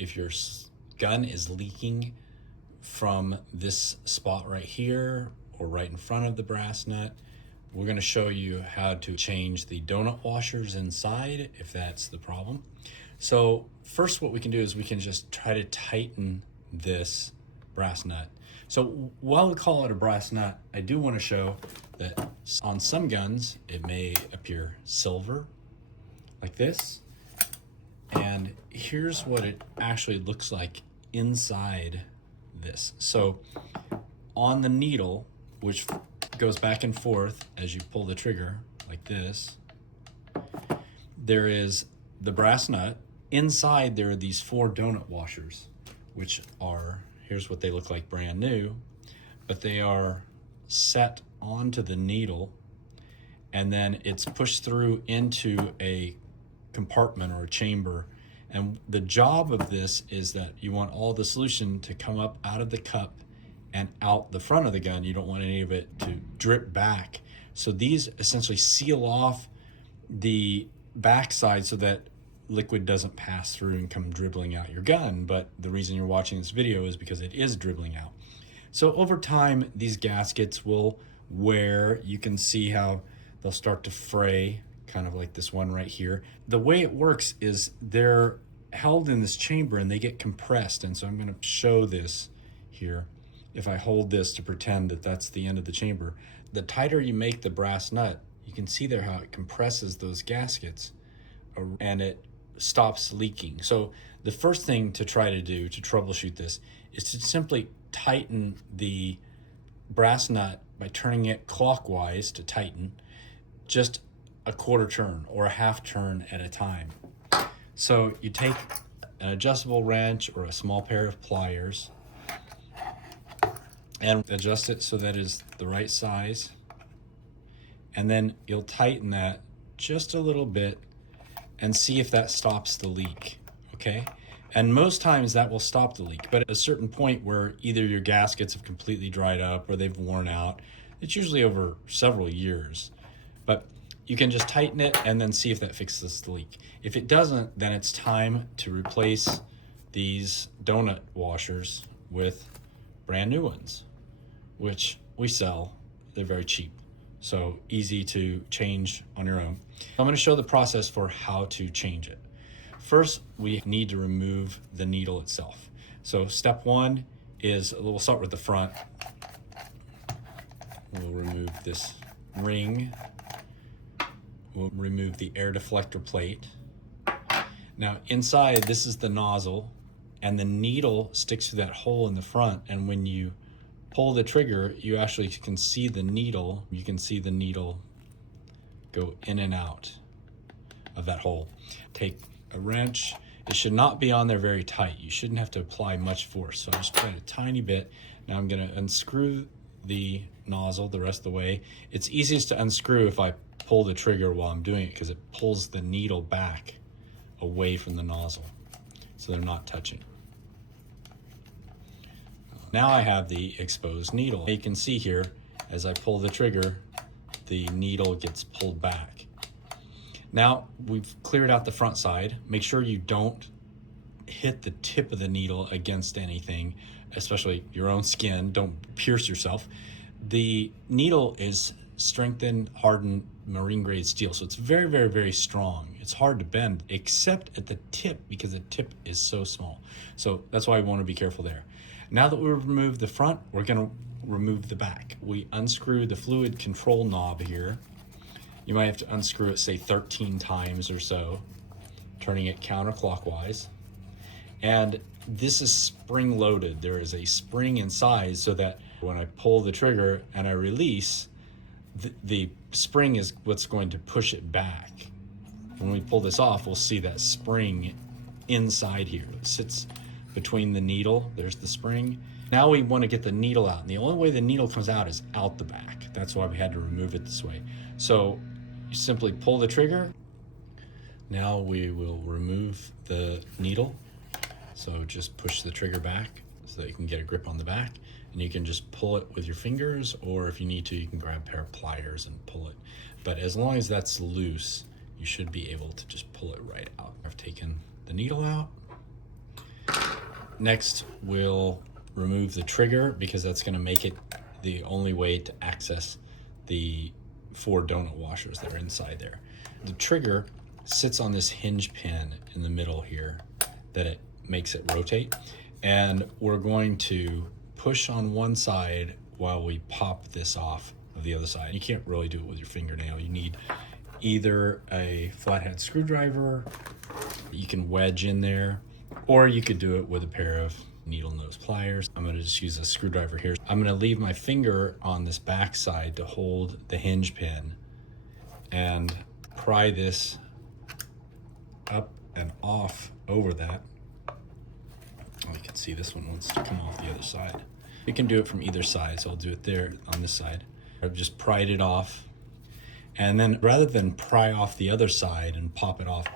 if your gun is leaking from this spot right here or right in front of the brass nut, we're going to show you how to change the donut washers inside if that's the problem. So first what we can do is we can just try to tighten this brass nut. So while we call it a brass nut, I do want to show that on some guns it may appear silver like this, and here's what it actually looks like inside this. So on the needle, which goes back and forth as you pull the trigger like this, there is the brass nut. Inside there are these 4 donut washers, which are, here's what they look like brand new, but they are set onto the needle, and then it's pushed through into a compartment or a chamber. And the job of this is that you want all the solution to come up out of the cup and out the front of the gun. You don't want any of it to drip back. So these essentially seal off the backside so that liquid doesn't pass through and come dribbling out your gun. But the reason you're watching this video is because it is dribbling out. So over time, these gaskets will wear. You can see how they'll start to fray, kind of like this one right here. The way it works is they're held in this chamber and they get compressed. And so I'm going to show this here. If I hold this to pretend that that's the end of the chamber, the tighter you make the brass nut, you can see there how it compresses those gaskets and it stops leaking. So the first thing to try to do to troubleshoot this is to simply tighten the brass nut by turning it clockwise to tighten, just a 1/4 turn or a 1/2 turn at a time. So you take an adjustable wrench or a small pair of pliers and adjust it so that it's the right size. And then you'll tighten that just a little bit and see if that stops the leak, okay? And most times that will stop the leak, but at a certain point where either your gaskets have completely dried up or they've worn out, it's usually over several years. But you can just tighten it and then see if that fixes the leak. If it doesn't, then it's time to replace these donut washers with brand new ones, which we sell. They're very cheap, so easy to change on your own. I'm going to show the process for how to change it. First, we need to remove the needle itself. So step 1 is, we'll start with the front. We'll remove this ring. We'll remove the air deflector plate. Now inside, this is the nozzle, and the needle sticks through that hole in the front, and when you pull the trigger, you actually can see the needle. You can see the needle go in and out of that hole. Take a wrench. It should not be on there very tight. You shouldn't have to apply much force. So I'm just putting a tiny bit. Now I'm going to unscrew the nozzle the rest of the way. It's easiest to unscrew if I pull the trigger while I'm doing it, because it pulls the needle back away from the nozzle so they're not touching. Now I have the exposed needle. You can see here, as I pull the trigger, the needle gets pulled back. Now we've cleared out the front side. Make sure you don't hit the tip of the needle against anything, especially your own skin. Don't pierce yourself. The needle is strengthened, hardened marine grade steel, so it's very, very, very strong. It's hard to bend, except at the tip, because the tip is so small. So that's why we want to be careful there. Now that we've removed the front, we're going to remove the back. We unscrew the fluid control knob here. You might have to unscrew it, say 13 times or so, turning it counterclockwise. And this is spring loaded. There is a spring inside so that when I pull the trigger and I release, the spring is what's going to push it back. When we pull this off, we'll see that spring inside here. It sits between the needle. There's the spring. Now we want to get the needle out, and the only way the needle comes out is out the back. That's why we had to remove it this way. So you simply pull the trigger. Now we will remove the needle. So just push the trigger back so that you can get a grip on the back, and you can just pull it with your fingers, or if you need to, you can grab a pair of pliers and pull it. But as long as that's loose, you should be able to just pull it right out. I've taken the needle out. Next, we'll remove the trigger because that's going to make it the only way to access the 4 donut washers that are inside there. The trigger sits on this hinge pin in the middle here that it makes it rotate, and we're going to push on one side while we pop this off of the other side. You can't really do it with your fingernail. You need either a flathead screwdriver you can wedge in there, or you could do it with a pair of needle nose pliers. I'm going to just use a screwdriver here. I'm going to leave my finger on this back side to hold the hinge pin and pry this up and off over that. Oh, you can see this one wants to come off the other side. You can do it from either side, so I'll do it there on this side. I've just pried it off, and then rather than pry off the other side and pop it off,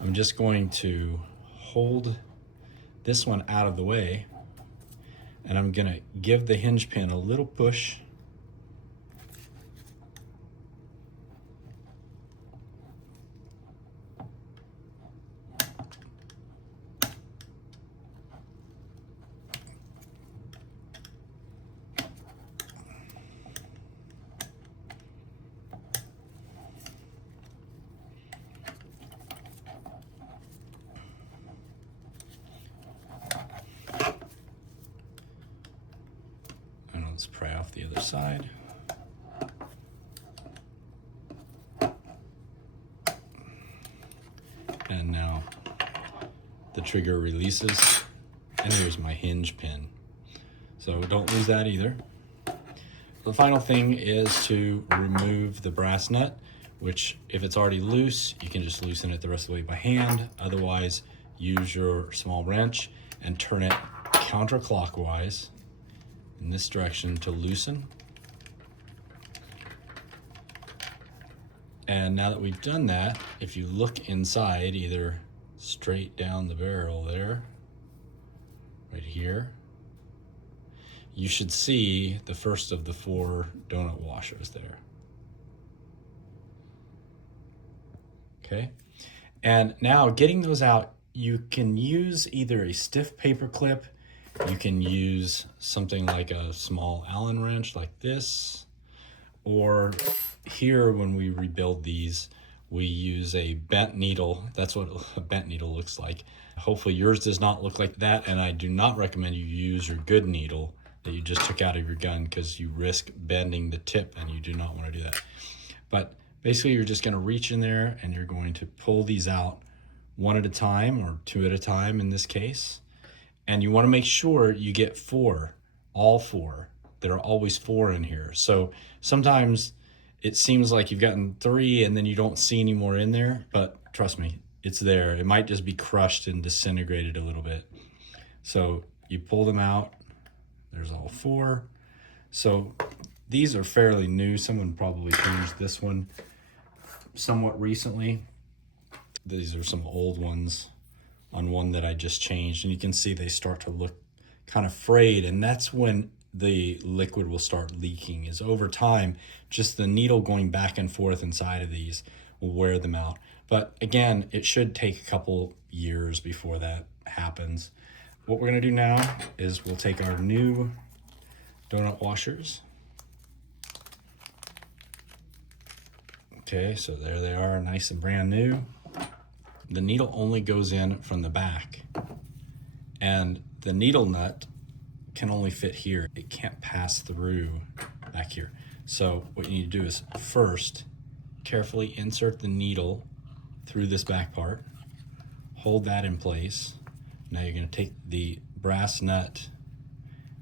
I'm just going to hold this one out of the way, and I'm gonna give the hinge pin a little push. Let's pry off the other side. And now the trigger releases, and here's my hinge pin. So don't lose that either. The final thing is to remove the brass nut, which if it's already loose, you can just loosen it the rest of the way by hand. Otherwise, use your small wrench and turn it counterclockwise in this direction to loosen. And now that we've done that, if you look inside, either straight down the barrel there, right here, you should see the first of the 4 donut washers there. Okay, and now getting those out, you can use either a stiff paper clip, you can use something like a small Allen wrench like this, or here when we rebuild these, we use a bent needle. That's what a bent needle looks like. Hopefully yours does not look like that, and I do not recommend you use your good needle that you just took out of your gun because you risk bending the tip, and you do not want to do that. But basically you're just going to reach in there and you're going to pull these out one at a time, or 2 at a time in this case. And you want to make sure you get 4, all 4. There are always 4 in here. So sometimes it seems like you've gotten 3 and then you don't see any more in there, but trust me, it's there. It might just be crushed and disintegrated a little bit. So you pull them out, there's all 4. So these are fairly new. Someone probably changed this one somewhat recently. These are some old ones on one that I just changed, and you can see they start to look kind of frayed, and that's when the liquid will start leaking. Is over time, just the needle going back and forth inside of these will wear them out. But again, it should take a couple years before that happens. What we're gonna do now is we'll take our new donut washers. Okay, so there they are, nice and brand new. The needle only goes in from the back, and the needle nut can only fit here. It can't pass through back here. So what you need to do is first carefully insert the needle through this back part, hold that in place. Now you're going to take the brass nut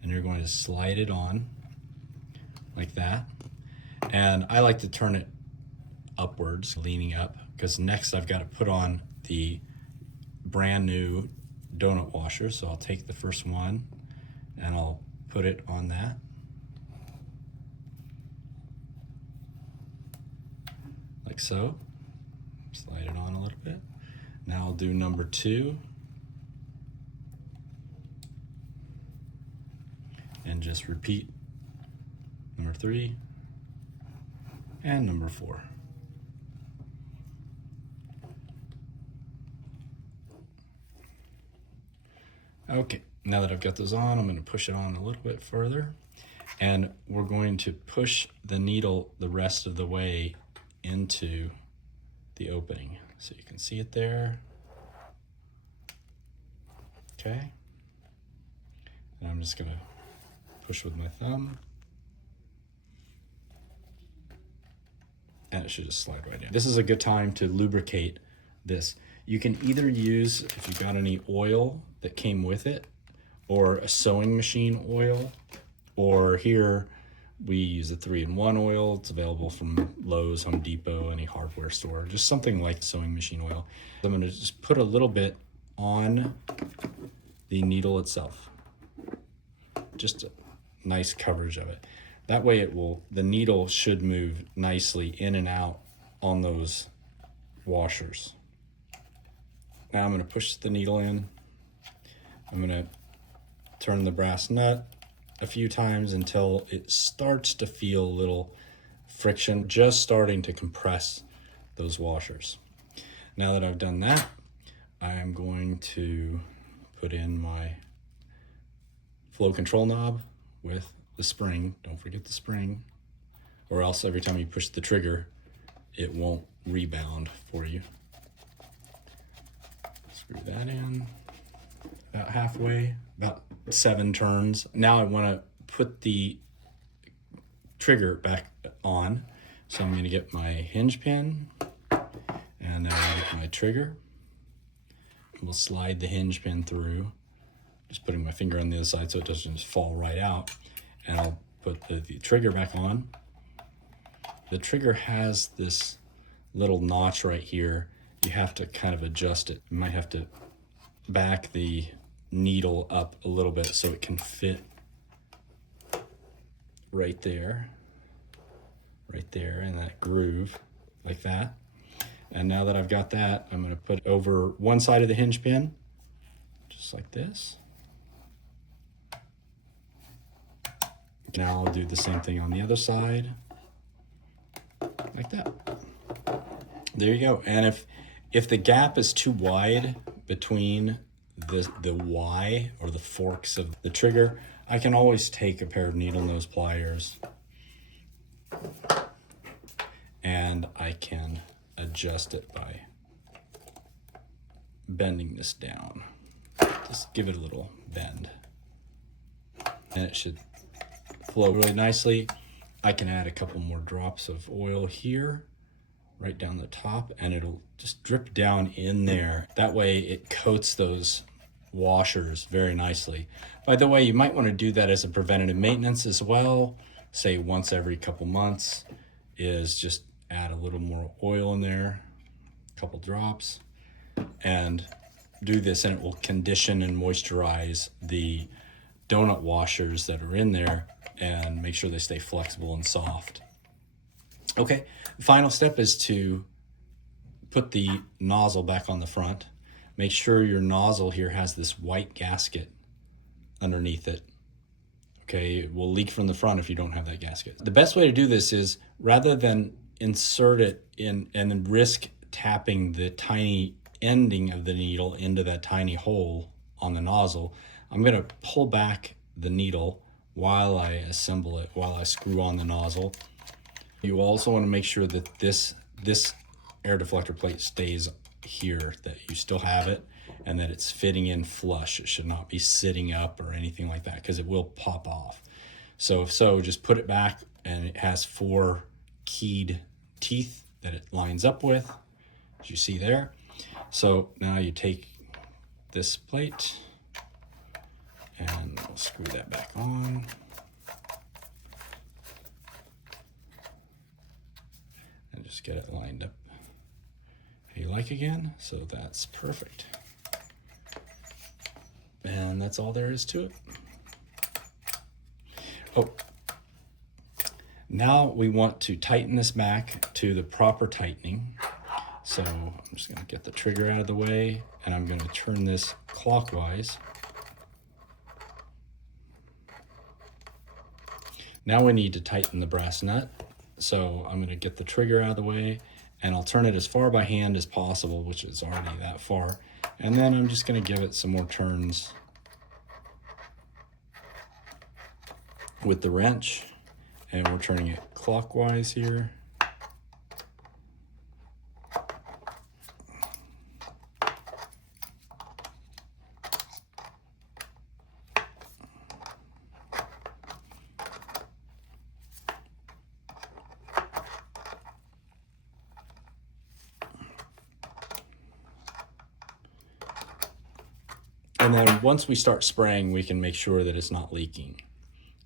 and you're going to slide it on like that. And I like to turn it upwards, leaning up, because next I've got to put on the brand new donut washer. So I'll take the first one and I'll put it on that. Like so. Slide it on a little bit. Now I'll do number 2. And just repeat number 3 and number 4. Okay, Now that I've got those on, I'm going to push it on a little bit further. And we're going to push the needle the rest of the way into the opening. So you can see it there. Okay. And I'm just going to push with my thumb. And it should just slide right in. This is a good time to lubricate this. You can either use, if you've got any oil that came with it, or a sewing machine oil, or here we use a 3-in-1 oil. It's available from Lowe's, Home Depot, any hardware store, just something like sewing machine oil. I'm going to just put a little bit on the needle itself, just a nice coverage of it. That way the needle should move nicely in and out on those washers. Now I'm going to push the needle in. I'm going to turn the brass nut a few times until it starts to feel a little friction, just starting to compress those washers. Now that I've done that, I am going to put in my flow control knob with the spring. Don't forget the spring, or else every time you push the trigger, it won't rebound for you. Screw that in about halfway, about 7 turns. Now I want to put the trigger back on. So I'm going to get my hinge pin, and now I get my trigger. We'll slide the hinge pin through, just putting my finger on the other side so it doesn't just fall right out. And I'll put the trigger back on. The trigger has this little notch right here. You have to kind of adjust it. You might have to back the needle up a little bit so it can fit right there in that groove, like that. And now that I've got that, I'm going to put over one side of the hinge pin, just like this. Now I'll do the same thing on the other side, like that. There you go. And if the gap is too wide between the Y or the forks of the trigger, I can always take a pair of needle nose pliers and I can adjust it by bending this down. Just give it a little bend and it should flow really nicely. I can add a couple more drops of oil here, right down the top, and it'll just drip down in there. That way it coats those washers very nicely. By the way, you might want to do that as a preventative maintenance as well. Say once every couple months, is just add a little more oil in there, a couple drops, and do this, and it will condition and moisturize the donut washers that are in there and make sure they stay flexible and soft. Okay, the final step is to put the nozzle back on the front. Make sure your nozzle here has this white gasket underneath it. Okay, it will leak from the front if you don't have that gasket. The best way to do this is, rather than insert it in and then risk tapping the tiny ending of the needle into that tiny hole on the nozzle, I'm going to pull back the needle while I assemble it, while I screw on the nozzle. You also want to make sure that this air deflector plate stays here, that you still have it, and that it's fitting in flush. It should not be sitting up or anything like that, because it will pop off. So if so, just put it back, and it has 4 keyed teeth that it lines up with, as you see there. So now you take this plate and we'll screw that back on. And just get it lined up how you like again. So that's perfect. And that's all there is to it. Oh, now we want to tighten this back to the proper tightening. So I'm just going to get the trigger out of the way, and I'm going to turn this clockwise. Now we need to tighten the brass nut. So I'm going to get the trigger out of the way, and I'll turn it as far by hand as possible, which is already that far. And then I'm just going to give it some more turns with the wrench, and we're turning it clockwise here. And then once we start spraying, we can make sure that it's not leaking.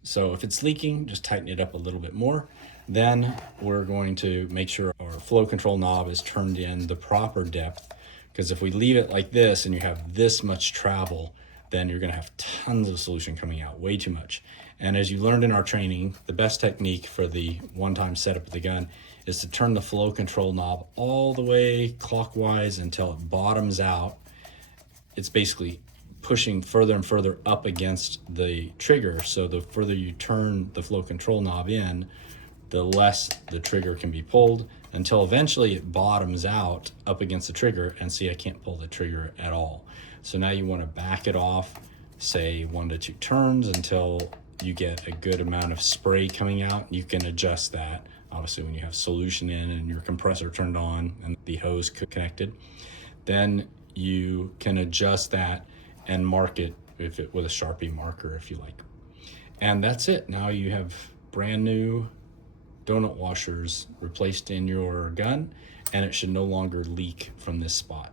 So if it's leaking, just tighten it up a little bit more. Then we're going to make sure our flow control knob is turned in the proper depth, because if we leave it like this and you have this much travel, then you're going to have tons of solution coming out, way too much. And as you learned in our training, the best technique for the one-time setup of the gun is to turn the flow control knob all the way clockwise until it bottoms out. It's basically pushing further and further up against the trigger. So the further you turn the flow control knob in, the less the trigger can be pulled, until eventually it bottoms out up against the trigger. And see, I can't pull the trigger at all. So now you want to back it off, say 1 to 2 turns, until you get a good amount of spray coming out. You can adjust that, obviously, when you have solution in and your compressor turned on and the hose connected. Then you can adjust that and mark it with a Sharpie marker if you like. And that's it. Now you have brand new donut washers replaced in your gun, and it should no longer leak from this spot.